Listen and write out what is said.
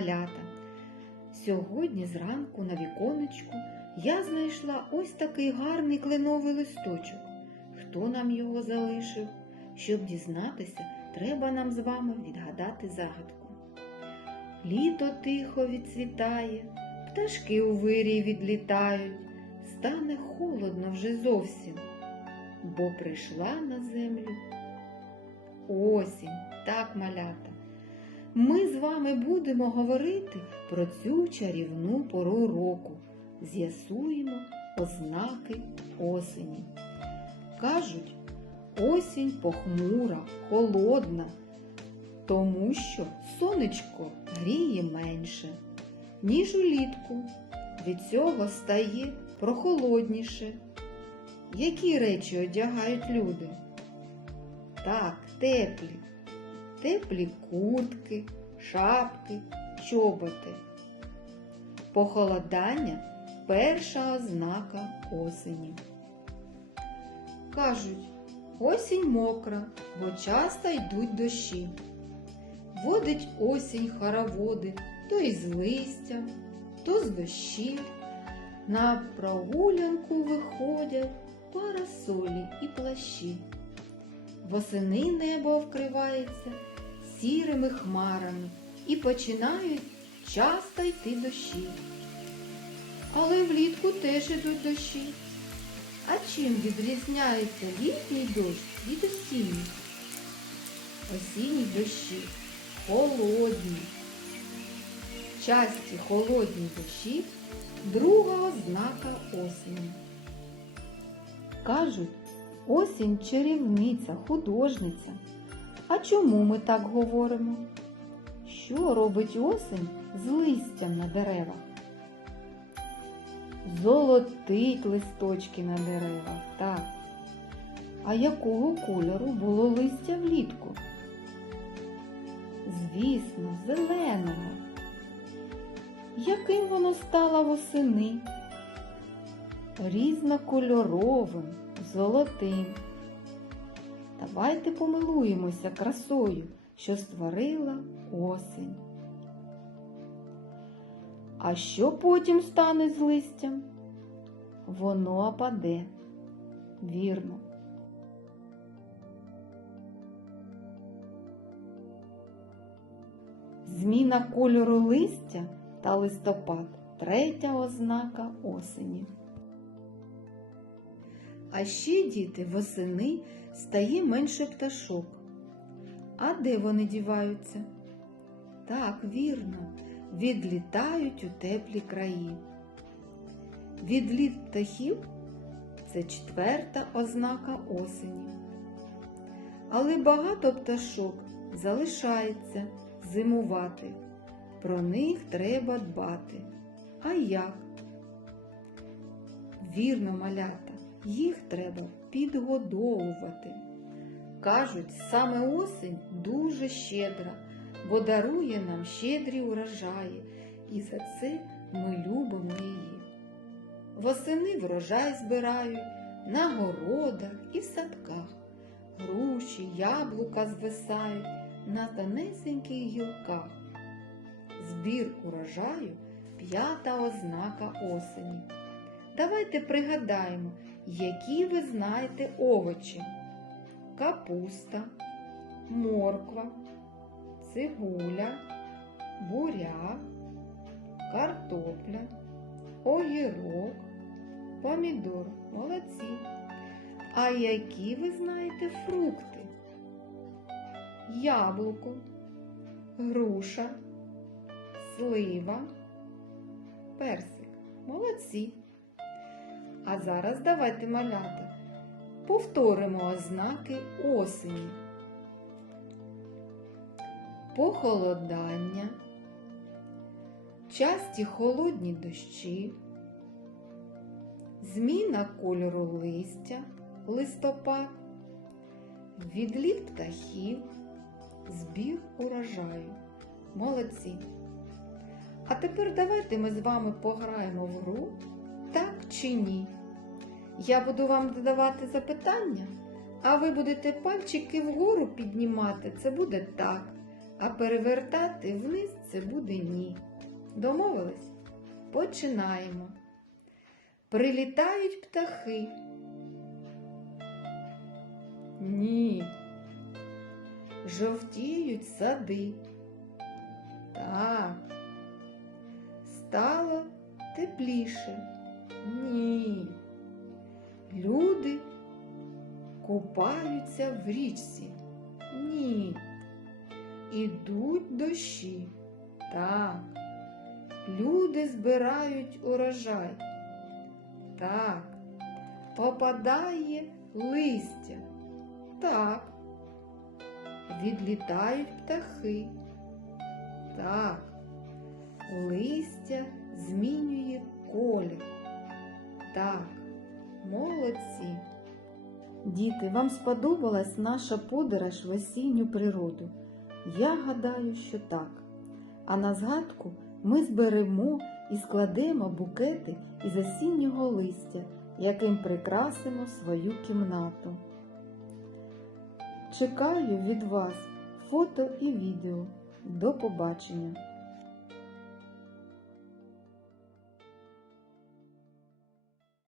малята! Сьогодні зранку на віконечку я знайшла ось такий гарний кленовий листочок. Хто нам його залишив? Щоб дізнатися, треба нам з вами відгадати загадку. Літо тихо відцвітає, пташки у вирій відлітають, стане холодно вже зовсім, бо прийшла на землю осінь, так малята. Ми з вами будемо говорити про цю чарівну пору року. З'ясуємо ознаки осені. Кажуть, осінь похмура, холодна, тому що сонечко гріє менше, ніж улітку. Від цього стає прохолодніше. Які речі одягають люди? Так, теплі. Теплі куртки, шапки, чоботи. Похолодання перша ознака осені. Кажуть, осінь мокра, бо часто йдуть дощі. Водить осінь хороводи то із листя, то з дощів. На прогулянку виходять парасолі і плащі. Восени небо вкривається сірими хмарами і починають часто йти дощі. Але влітку теж ідуть дощі. А чим відрізняється літній дощ від осінніх? Осінні дощі холодні. Часті холодні дощі друга ознака осені. Кажуть, осінь чарівниця, художниця. А чому ми так говоримо? Що робить осінь з листям на деревах? Золотить листочки на деревах, так. А якого кольору було листя влітку? Звісно, зеленого. Яким воно стало восени? Різнокольоровим, золотим. Давайте помилуємося красою, що створила осінь. А що потім стане з листям? Воно опаде. Вірно. Зміна кольору листя та листопад третя ознака осені. А ще діти восени стає менше пташок. А де вони діваються? Так, вірно, відлітають у теплі краї. Відліт птахів це четверта ознака осені. Але багато пташок залишається зимувати. Про них треба дбати. А як? Вірно, малята, їх треба підгодовувати. Кажуть, саме осінь дуже щедра, бо дарує нам щедрі урожаї, і за це ми любимо її. Восени врожай збирають на городах і в садках. Груші, яблука звисають на тонесеньких гілках. Збір урожаю п'ята ознака осені. Давайте пригадаємо, які ви знаєте овочі: капуста, морква, цибуля, буряк, картопля, огірок, помідор. Молодці. А які ви знаєте фрукти? Яблуко, груша, слива, персик. Молодці. А зараз давайте малята. Повторимо ознаки осені. Похолодання, часті холодні дощі, зміна кольору листя, листопад, відліт птахів, збір урожаю. Молодці. А тепер давайте ми з вами пограємо в гру чи ні. Я буду вам задавати запитання, а ви будете пальчики вгору піднімати. Це буде так. а перевертати вниз це буде ні. Домовились? Починаємо. Прилітають птахи. Ні. Жовтіють сади. Так. Стало тепліше. Ні. Люди купаються в річці. Ні. Ідуть дощі. Так. Люди збирають урожай. Так. Попадає листя. Так. Відлітають птахи. Так. Листя змінює колір. Так. Молодці. Діти, вам сподобалась наша подорож в осінню природу? Я гадаю, що так. А на згадку ми зберемо і складемо букети із осіннього листя, яким прикрасимо свою кімнату. Чекаю від вас фото і відео. До побачення!